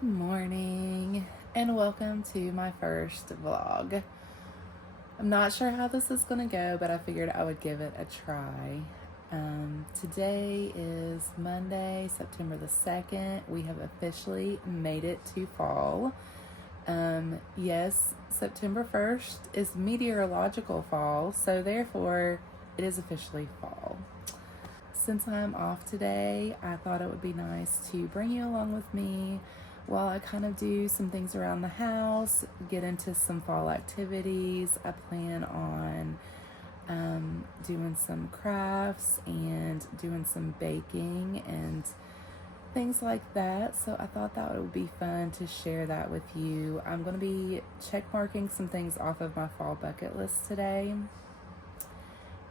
Good morning and welcome to my first vlog. I'm not sure how this is going to go, but I figured I would give it a try. Today is Monday, September the 2nd. We have officially made it to fall. Yes, September 1st is meteorological fall, so therefore it is officially fall. Since I'm off today, I thought it would be nice to bring you along with me while I kind of do some things around the house, get into some fall activities. I plan on doing some crafts and doing some baking and things like that. So I thought that would be fun to share that with you. I'm going to be check marking some things off of my fall bucket list today.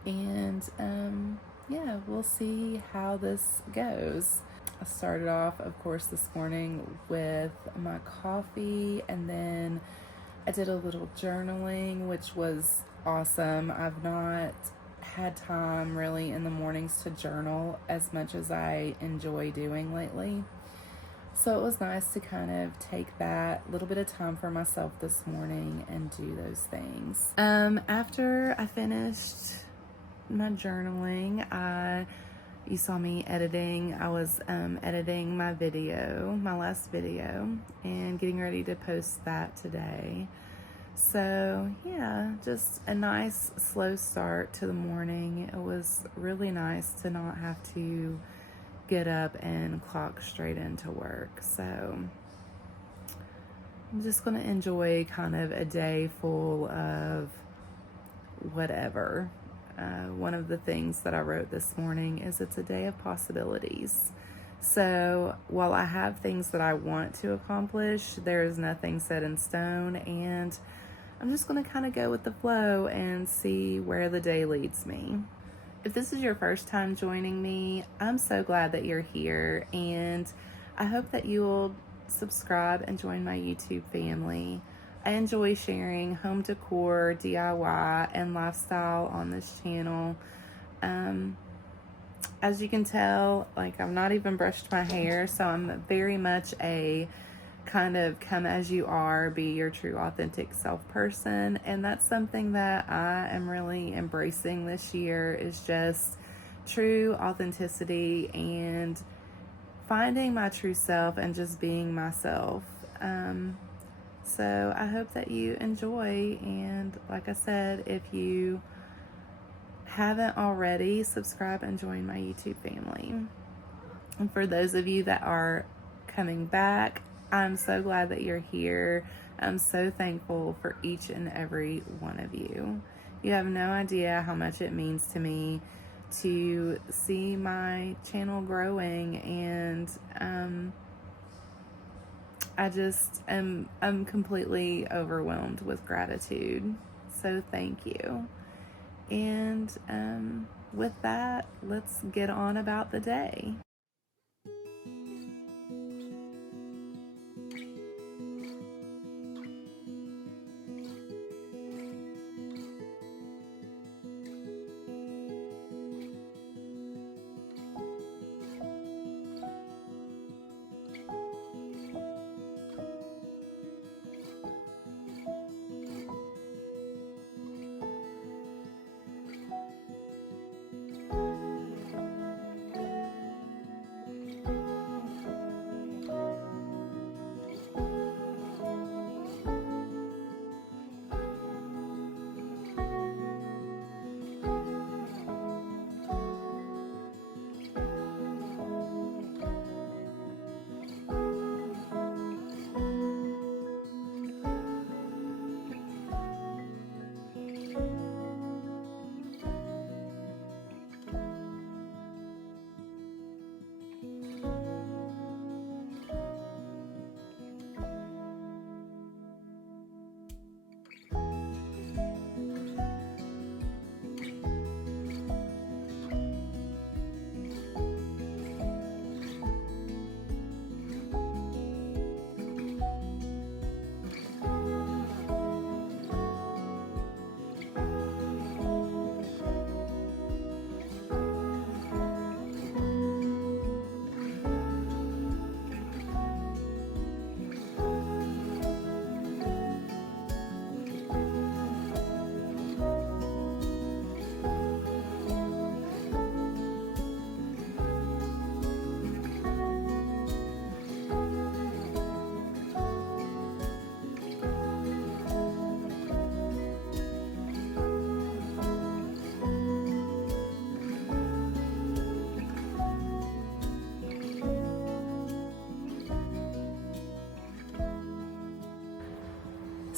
And yeah, we'll see how this goes. I started off, of course, this morning with my coffee, and then I did a little journaling, which was awesome. I've not had time really in the mornings to journal as much as I enjoy doing lately. So it was nice to kind of take that little bit of time for myself this morning and do those things. After I finished my journaling, you saw me editing. I was editing my last video, and getting ready to post that today. So yeah, just a nice slow start to the morning. It was really nice to not have to get up and clock straight into work. So I'm just gonna enjoy kind of a day full of whatever. One of the things that I wrote this morning is it's a day of possibilities. So while I have things that I want to accomplish, there is nothing set in stone, and I'm just going to kind of go with the flow and see where the day leads me. If this is your first time joining me, I'm so glad that you're here, and I hope that you will subscribe and join my YouTube family. I enjoy sharing home decor, DIY, and lifestyle on this channel. As you can tell, like, I've not even brushed my hair, so I'm very much a kind of come as you are, be your true authentic self person, and that's something that I am really embracing this year, is just true authenticity and finding my true self and just being myself. So I hope that you enjoy, and like I said, if you haven't already, subscribe and join my YouTube family. And for those of you that are coming back, I'm so glad that you're here. I'm so thankful for each and every one of you. You have no idea how much it means to me to see my channel growing, and I'm completely overwhelmed with gratitude. So thank you. And with that, let's get on about the day.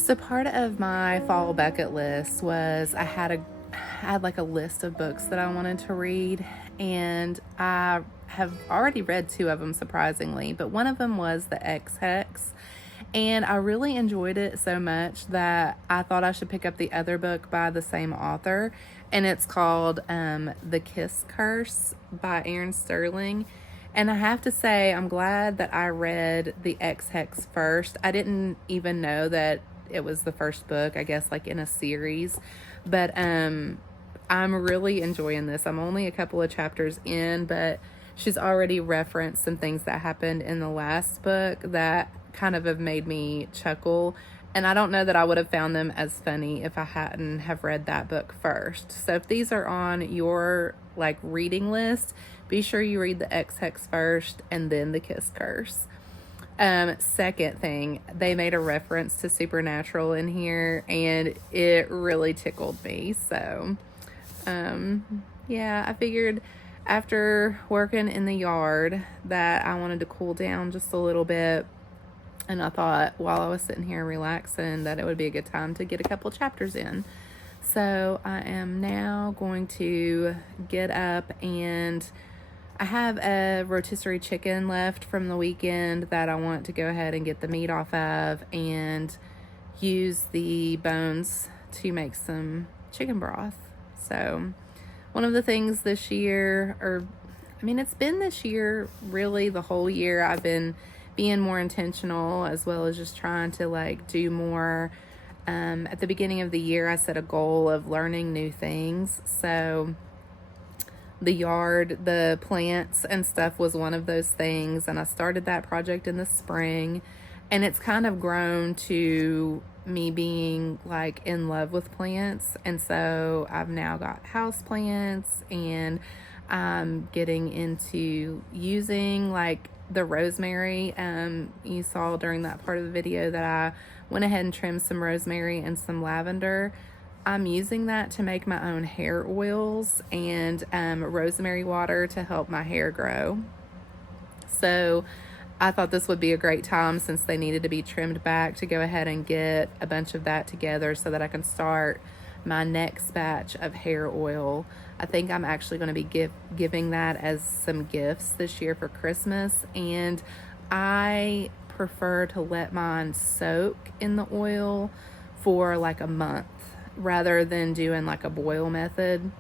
So part of my fall bucket list was I had like a list of books that I wanted to read, and I have already read two of them, surprisingly, but one of them was The X-Hex, and I really enjoyed it so much that I thought I should pick up the other book by the same author, and it's called The Kiss Curse by Aaron Sterling. And I have to say, I'm glad that I read The X-Hex first. I didn't even know that it was the first book, I guess, like in a series. But I'm really enjoying this. I'm only a couple of chapters in, but she's already referenced some things that happened in the last book that kind of have made me chuckle. And I don't know that I would have found them as funny if I hadn't have read that book first. So if these are on your like reading list, be sure you read The X-Hex first and then The Kiss Curse. Second thing, they made a reference to Supernatural in here, and it really tickled me. So, yeah, I figured after working in the yard that I wanted to cool down just a little bit. And I thought while I was sitting here relaxing that it would be a good time to get a couple chapters in. So I am now going to get up, and I have a rotisserie chicken left from the weekend that I want to go ahead and get the meat off of and use the bones to make some chicken broth. So one of the things this year, it's been this year, really the whole year, I've been being more intentional, as well as just trying to like do more. At the beginning of the year, I set a goal of learning new things. So the yard, the plants and stuff was one of those things. And I started that project in the spring, and it's kind of grown to me being like in love with plants. And so I've now got house plants, and I'm getting into using like the rosemary. You saw during that part of the video that I went ahead and trimmed some rosemary and some lavender. I'm using that to make my own hair oils and rosemary water to help my hair grow. So I thought this would be a great time, since they needed to be trimmed back, to go ahead and get a bunch of that together so that I can start my next batch of hair oil. I think I'm actually going to be giving that as some gifts this year for Christmas, and I prefer to let mine soak in the oil for like a month rather than doing like a boil method.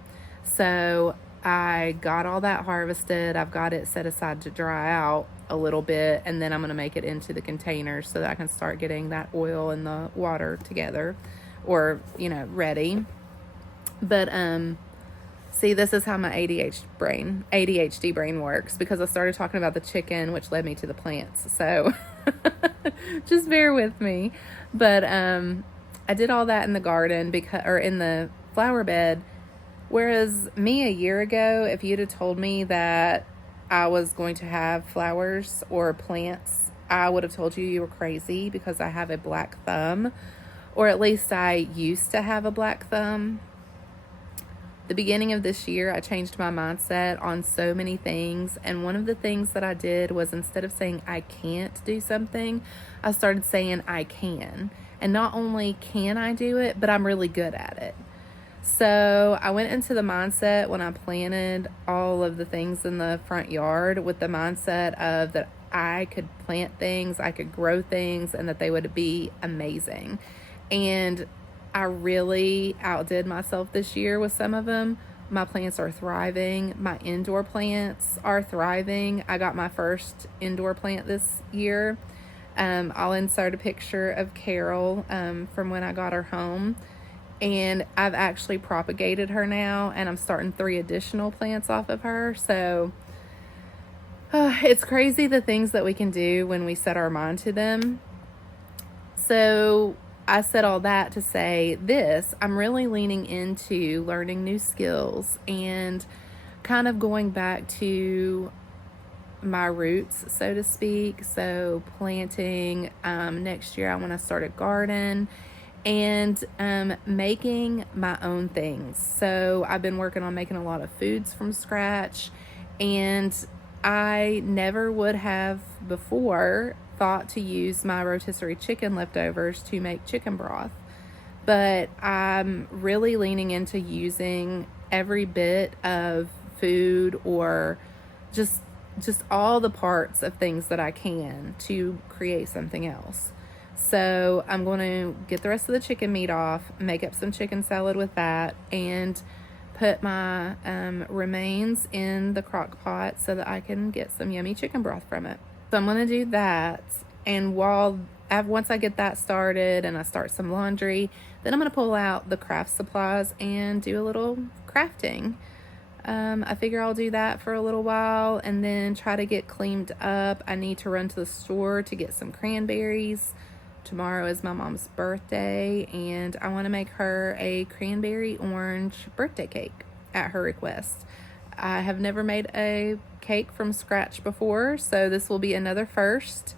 So I got all that harvested. I've got it set aside to dry out a little bit, and then I'm going to make it into the containers so that I can start getting that oil and the water together, or ready. But see, this is how my ADHD brain works, because I started talking about the chicken, which led me to the plants. So just bear with me. But I did all that in the garden or in the flower bed. Whereas me a year ago, if you'd have told me that I was going to have flowers or plants, I would have told you were crazy, because I have a black thumb, or at least I used to have a black thumb. The beginning of this year, I changed my mindset on so many things. And one of the things that I did was, instead of saying I can't do something, I started saying I can. And not only can I do it, but I'm really good at it. So I went into the mindset when I planted all of the things in the front yard with the mindset of that I could plant things, I could grow things, and that they would be amazing. And I really outdid myself this year with some of them. My plants are thriving. My indoor plants are thriving. I got my first indoor plant this year. I'll insert a picture of Carol from when I got her home. And I've actually propagated her now, and I'm starting 3 additional plants off of her. So it's crazy the things that we can do when we set our mind to them. So I said all that to say this: I'm really leaning into learning new skills and kind of going back to my roots, so to speak. So planting, next year I want to start a garden and making my own things. So I've been working on making a lot of foods from scratch, and I never would have before thought to use my rotisserie chicken leftovers to make chicken broth, but I'm really leaning into using every bit of food or just all the parts of things that I can to create something else. So I'm going to get the rest of the chicken meat off, make up some chicken salad with that, and put my remains in the crock pot so that I can get some yummy chicken broth from it. So I'm going to do that, and once I get that started and I start some laundry, then I'm going to pull out the craft supplies and do a little crafting. I figure I'll do that for a little while and then try to get cleaned up. I need to run to the store to get some cranberries. Tomorrow is my mom's birthday, and I want to make her a cranberry orange birthday cake at her request. I have never made a cake from scratch before, so this will be another first,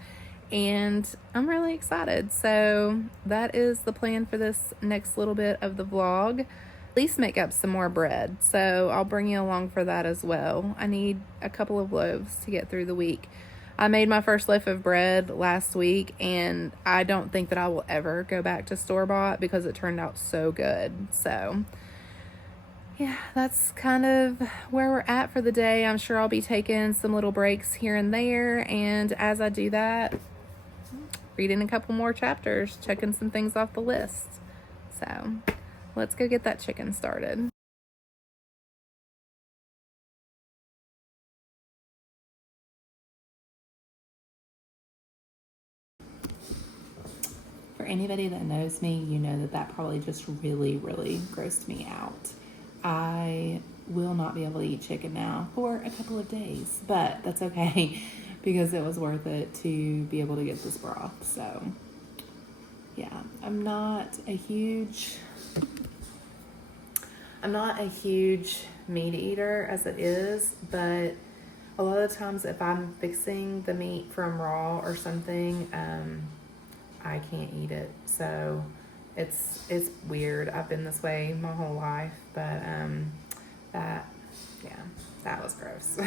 and I'm really excited. So that is the plan for this next little bit of the vlog. At least make up some more bread, so I'll bring you along for that as well. I need a couple of loaves to get through the week. I made my first loaf of bread last week, and I don't think that I will ever go back to store-bought because it turned out so good. So yeah, that's kind of where we're at for the day. I'm sure I'll be taking some little breaks here and there, and as I do that, reading a couple more chapters, checking some things off the list. So let's go get that chicken started. For anybody that knows me, you know that that probably just really, really grossed me out. I will not be able to eat chicken now for a couple of days, but that's okay because it was worth it to be able to get this broth. So yeah, I'm not a huge meat eater as it is, but a lot of times if I'm fixing the meat from raw or something, I can't eat it. So it's weird. I've been this way my whole life, but that was gross.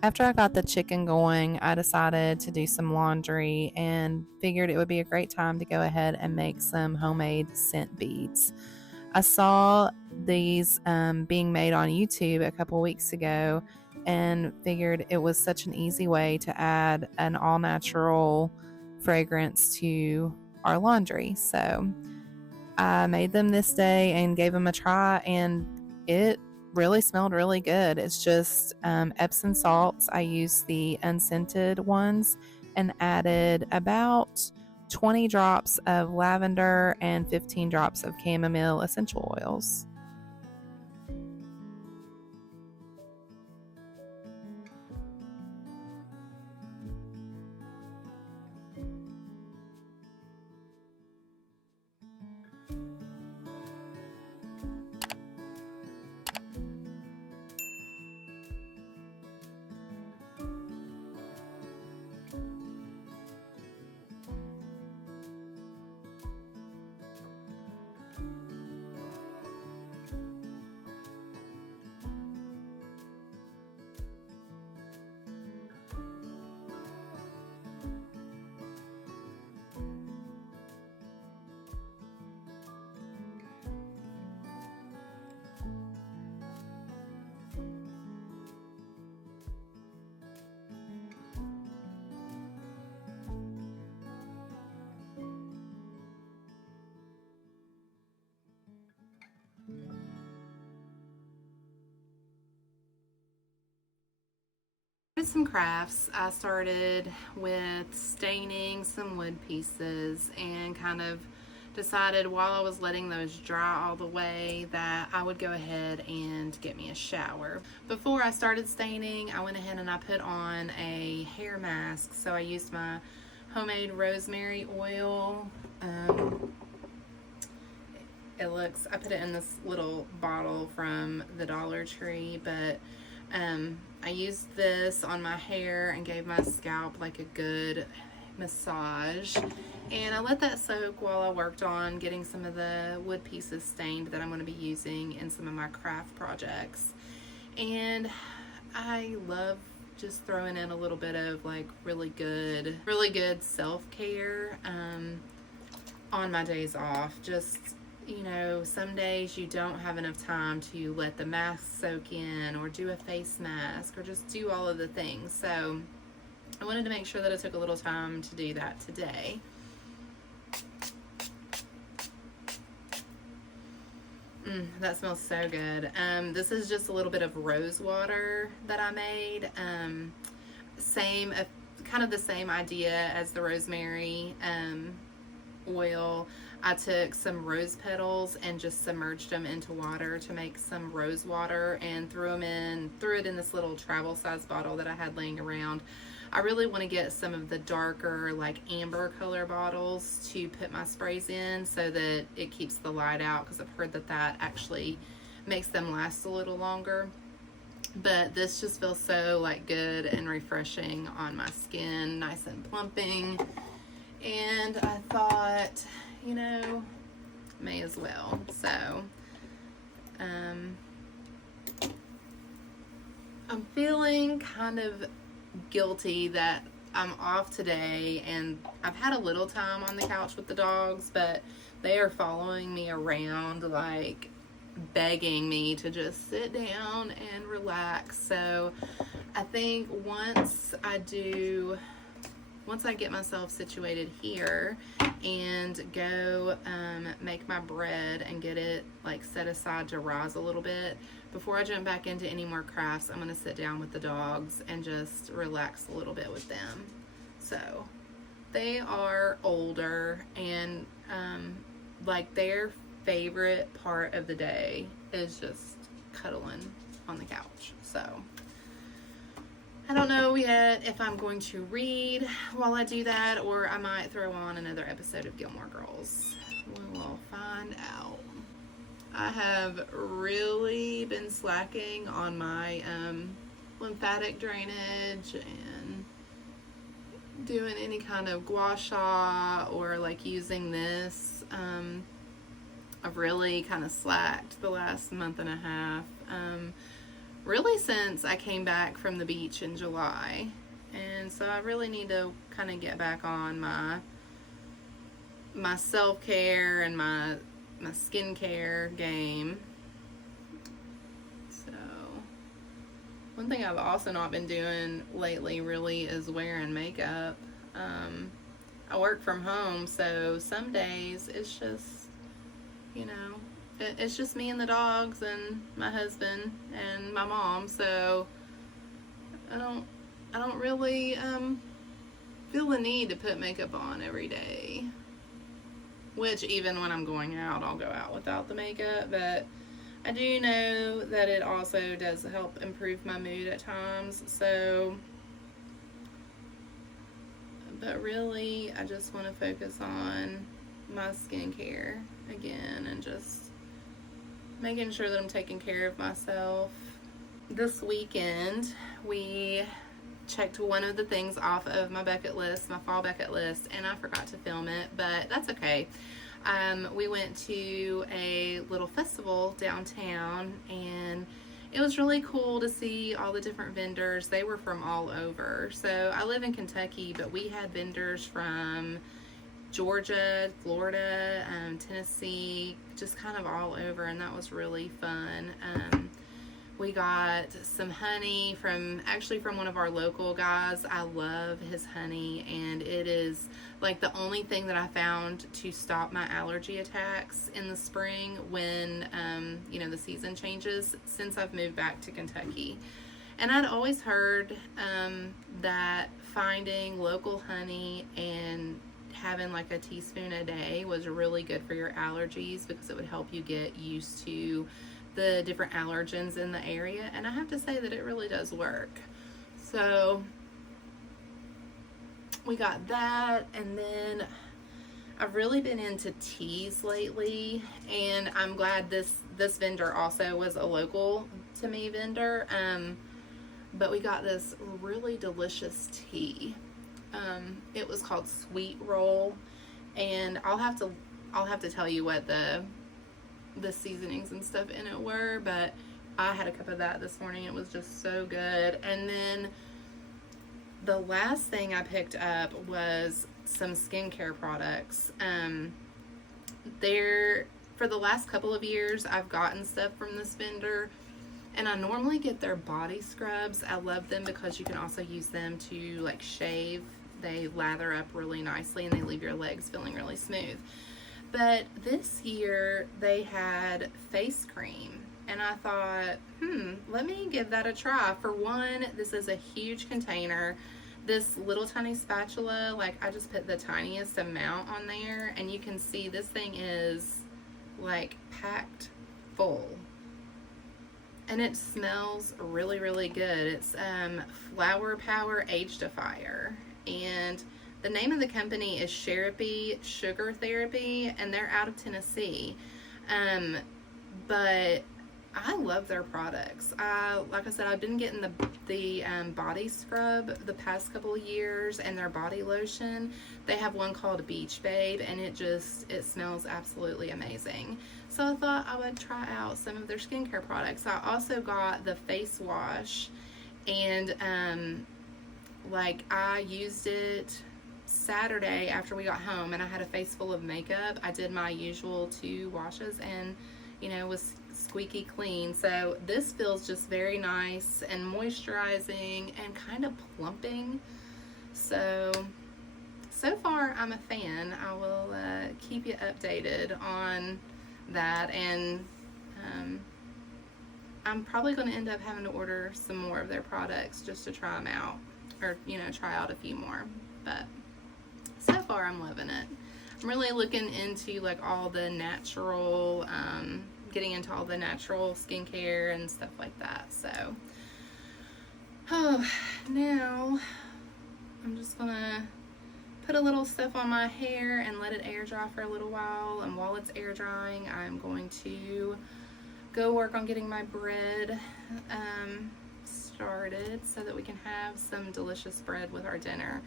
After I got the chicken going, I decided to do some laundry and figured it would be a great time to go ahead and make some homemade scent beads. I saw these being made on YouTube a couple weeks ago and figured it was such an easy way to add an all-natural fragrance to our laundry. So I made them this day and gave them a try, and it really smelled really good. It's just Epsom salts. I used the unscented ones and added about 20 drops of lavender and 15 drops of chamomile essential oils. Some crafts. I started with staining some wood pieces and kind of decided while I was letting those dry all the way that I would go ahead and get me a shower. Before I started staining, I went ahead and I put on a hair mask. So I used my homemade rosemary oil. I put it in this little bottle from the Dollar Tree, but I used this on my hair and gave my scalp like a good massage. And I let that soak while I worked on getting some of the wood pieces stained that I'm going to be using in some of my craft projects. And I love just throwing in a little bit of like really good self-care on my days off. Just, you know, some days you don't have enough time to let the mask soak in or do a face mask or just do all of the things. So I wanted to make sure that I took a little time to do that today. That smells so good. This is just a little bit of rose water that I made. Kind of the same idea as the rosemary oil. I took some rose petals and just submerged them into water to make some rose water and threw it in this little travel size bottle that I had laying around. I really want to get some of the darker like amber color bottles to put my sprays in so that it keeps the light out, because I've heard that actually makes them last a little longer. But this just feels so like good and refreshing on my skin, nice and plumping. And I thought, you know, may as well. So I'm feeling kind of guilty that I'm off today, and I've had a little time on the couch with the dogs, but they are following me around like begging me to just sit down and relax. So I think once I get myself situated here and go make my bread and get it like set aside to rise a little bit, before I jump back into any more crafts, I'm going to sit down with the dogs and just relax a little bit with them. So they are older, and like their favorite part of the day is just cuddling on the couch. So I don't know yet if I'm going to read while I do that, or I might throw on another episode of Gilmore Girls. We will find out. I have really been slacking on my lymphatic drainage and doing any kind of gua sha or like using this. I've really kind of slacked the last month and a half. Really since I came back from the beach in July. And so I really need to kind of get back on my self-care and my skincare game. So one thing I've also not been doing lately really is wearing makeup. I work from home, so some days it's just, you know, it's just me and the dogs and my husband and my mom, so I don't really feel the need to put makeup on every day. Which even when I'm going out, I'll go out without the makeup, but I do know that it also does help improve my mood at times. So, but really, I just want to focus on my skincare again and just making sure that I'm taking care of myself. This weekend, we checked one of the things off of my bucket list, my fall bucket list, and I forgot to film it, but that's okay. We went to a little festival downtown, and it was really cool to see all the different vendors. They were from all over. So I live in Kentucky, but we had vendors from Georgia, Florida, Tennessee, just kind of all over, and that was really fun. We got some honey from one of our local guys. I love his honey, and it is like the only thing that I found to stop my allergy attacks in the spring when, you know, the season changes since I've moved back to Kentucky. And I'd always heard that finding local honey and having like a teaspoon a day was really good for your allergies because it would help you get used to the different allergens in the area, and I have to say that it really does work. So we got that, and then I've really been into teas lately, and I'm glad this vendor also was a local to me vendor. But we got this really delicious tea. It was called Sweet Roll, and I'll have to tell you what the seasonings and stuff in it were, but I had a cup of that this morning. It was just so good. And then the last thing I picked up was some skincare products. For the last couple of years, I've gotten stuff from this vendor, and I normally get their body scrubs. I love them because you can also use them to like shave. They lather up really nicely and they leave your legs feeling really smooth. But this year they had face cream, and I thought, let me give that a try. For one, this is a huge container. This little tiny spatula, like I just put the tiniest amount on there, and you can see this thing is like packed full. And it smells really, really good. It's Flower Power Age-Defier. And the name of the company is Therapy Sugar Therapy, and they're out of Tennessee. But I love their products. Like I said, I've been getting the body scrub the past couple of years, and their body lotion. They have one called Beach Babe, and it smells absolutely amazing. So I thought I would try out some of their skincare products. I also got the face wash, and I used it Saturday after we got home, and I had a face full of makeup. I did my usual 2 washes, and was squeaky clean. So this feels just very nice and moisturizing and kind of plumping. So far I'm a fan. I will keep you updated on that, and I'm probably going to end up having to order some more of their products just to try them out, or try out a few more. But so far I'm loving it. I'm really looking into like all the natural, getting into all the natural skincare and stuff like that. So, now I'm just gonna put a little stuff on my hair and let it air dry for a little while. And while it's air drying, I'm going to go work on getting my bread started so that we can have some delicious bread with our dinner.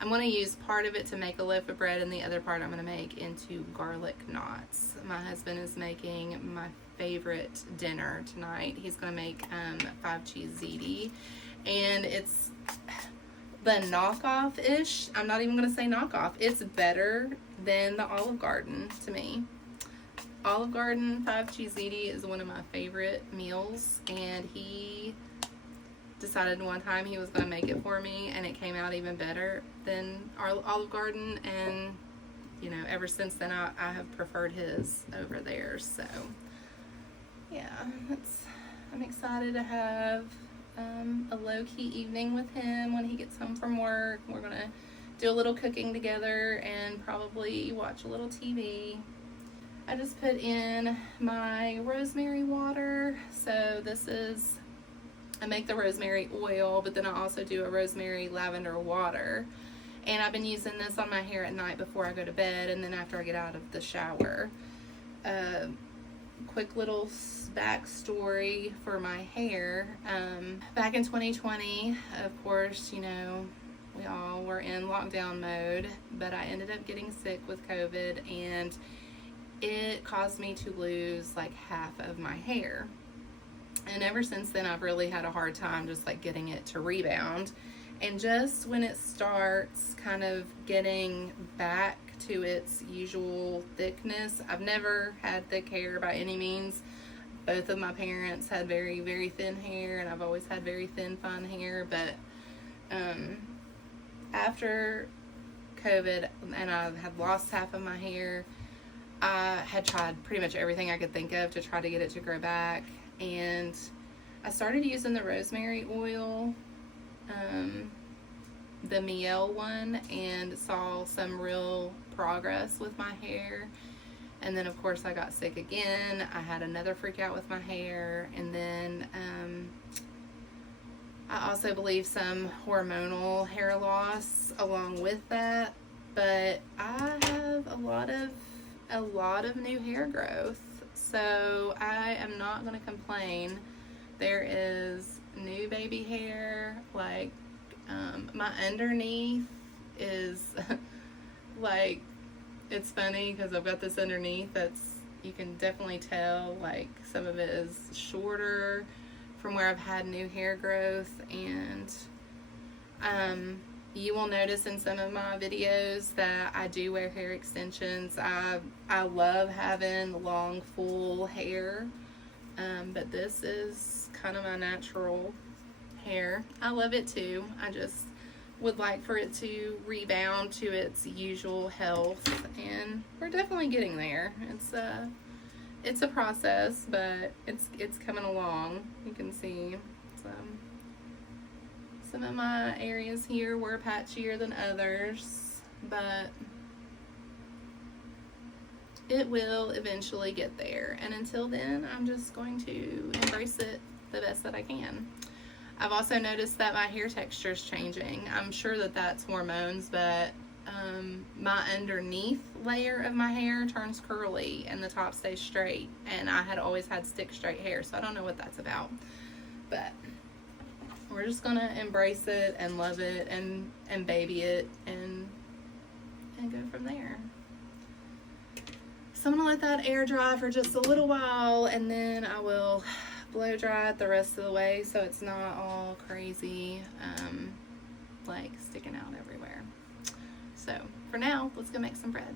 I'm going to use part of it to make a loaf of bread, and the other part I'm going to make into garlic knots. My husband is making my favorite dinner tonight. He's going to make 5-cheese ziti, and it's the knockoff-ish. I'm not even going to say knockoff. It's better than the Olive Garden to me. Olive Garden 5-cheese ziti is one of my favorite meals, and he decided one time he was going to make it for me, and it came out even better than our Olive Garden, and ever since then I have preferred his over theirs. So yeah, I'm excited to have a low-key evening with him when he gets home from work. We're going to do a little cooking together and probably watch a little TV. I just put in my rosemary water. So I make the rosemary oil, but then I also do a rosemary lavender water. And I've been using this on my hair at night before I go to bed, and then after I get out of the shower. Quick little backstory for my hair. Back in 2020, of course, we all were in lockdown mode, but I ended up getting sick with COVID, and it caused me to lose like half of my hair. And ever since then, I've really had a hard time just like getting it to rebound. And just when it starts kind of getting back to its usual thickness, I've never had thick hair by any means. Both of my parents had very, very thin hair, and I've always had very thin, fine hair. But after COVID, and I had lost half of my hair, I had tried pretty much everything I could think of to try to get it to grow back. And I started using the rosemary oil, the Miel one, and saw some real progress with my hair. And then of course I got sick again. I had another freak out with my hair, and then I also believe some hormonal hair loss along with that. But I have have a lot of new hair growth, so I am not going to complain. There is new baby hair, like my underneath is like, it's funny because I've got this underneath that's, you can definitely tell, like some of it is shorter from where I've had new hair growth, and you will notice in some of my videos that I do wear hair extensions. I love having long, full hair, but this is kind of my natural hair. I love it too. I just would like for it to rebound to its usual health, and we're definitely getting there. It's a process, but it's coming along. You can see some of my areas here were patchier than others, but it will eventually get there. And until then, I'm just going to embrace it the best that I can. I've also noticed that my hair texture is changing. I'm sure that that's hormones, but my underneath layer of my hair turns curly and the top stays straight. And I had always had stick straight hair, so I don't know what that's about. But we're just gonna embrace it and love it and baby it and go from there. So I'm gonna let that air dry for just a little while, and then I will blow dry it the rest of the way so it's not all crazy, like sticking out everywhere. So for now, let's go make some bread.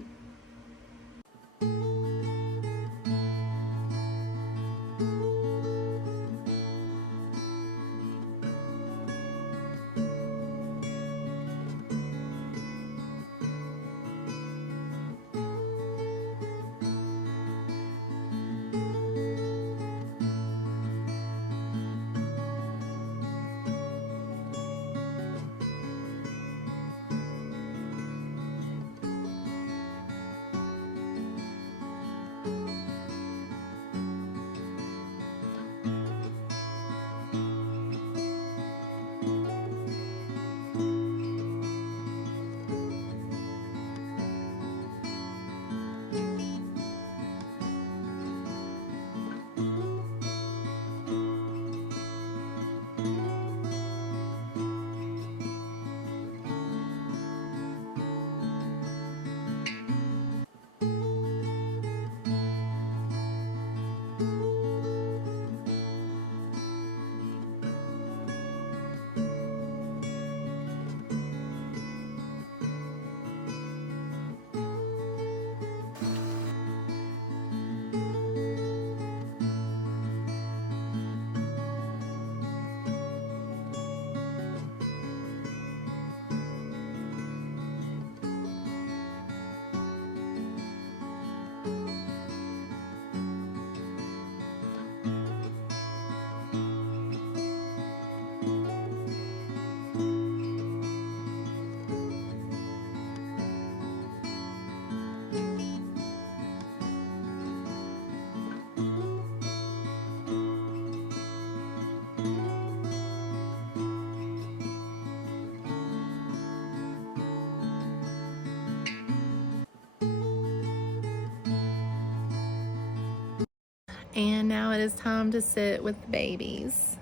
And now it is time to sit with the babies.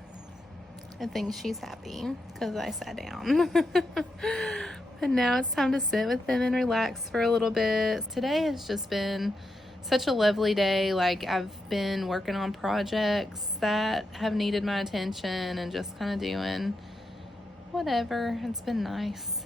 I think she's happy because I sat down. But now it's time to sit with them and relax for a little bit. Today has just been such a lovely day. Like, I've been working on projects that have needed my attention and just kind of doing whatever. It's been nice.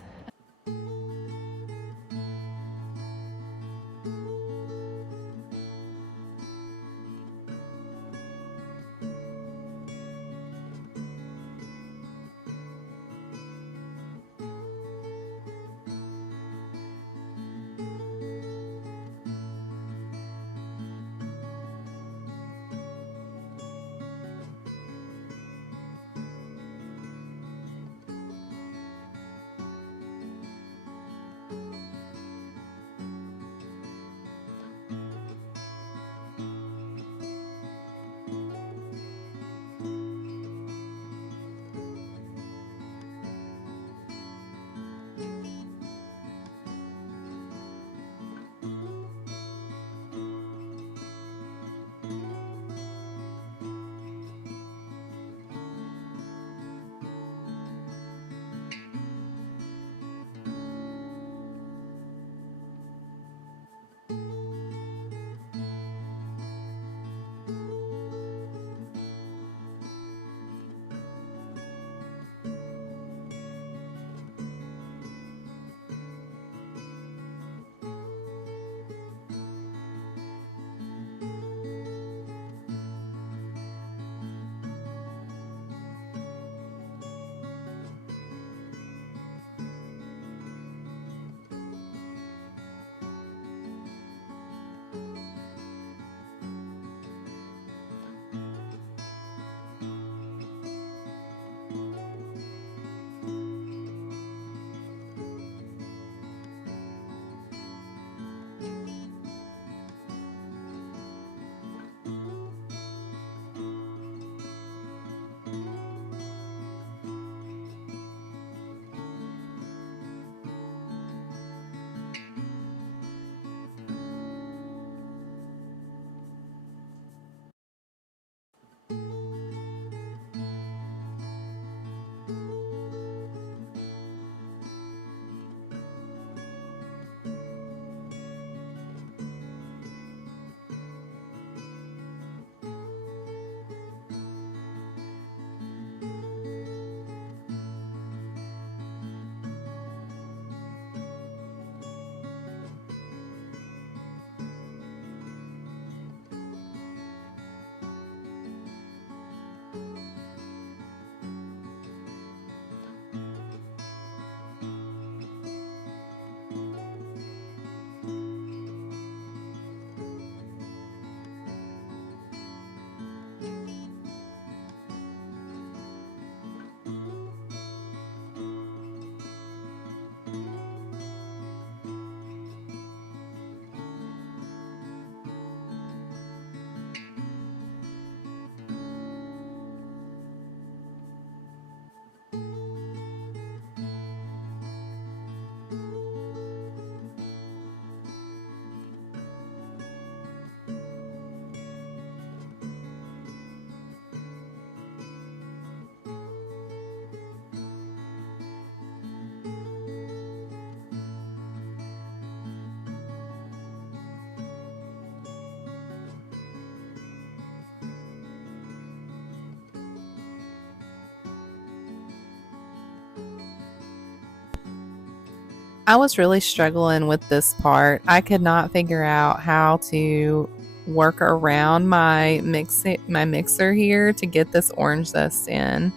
I was really struggling with this part. I could not figure out how to work around my mixer here to get this orange zest in.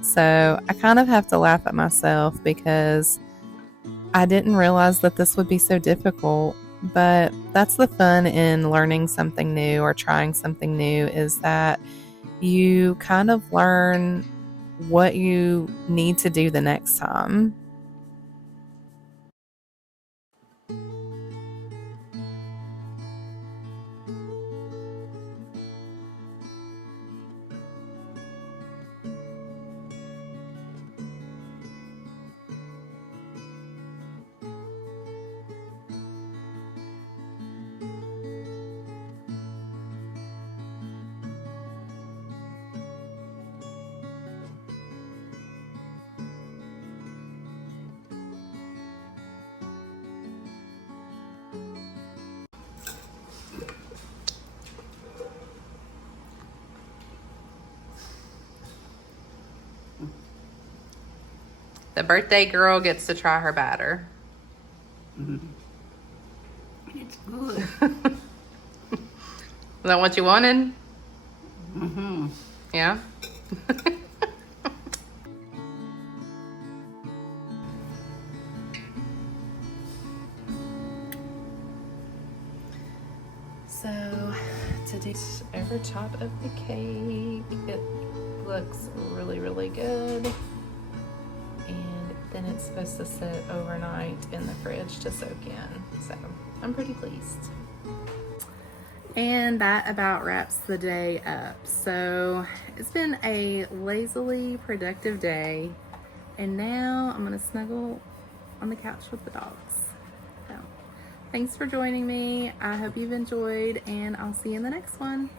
So I kind of have to laugh at myself because I didn't realize that this would be so difficult. But that's the fun in learning something new or trying something new, is that you kind of learn what you need to do the next time. The birthday girl gets to try her batter. It's good. Is that what you wanted? Mm-hmm. Yeah? So, today's over top of the cake. It looks really, really good. And then it's supposed to sit overnight in the fridge to soak in. So, I'm pretty pleased. And that about wraps the day up. So it's been a lazily productive day. And now I'm gonna snuggle on the couch with the dogs. So thanks for joining me. I hope you've enjoyed, and I'll see you in the next one.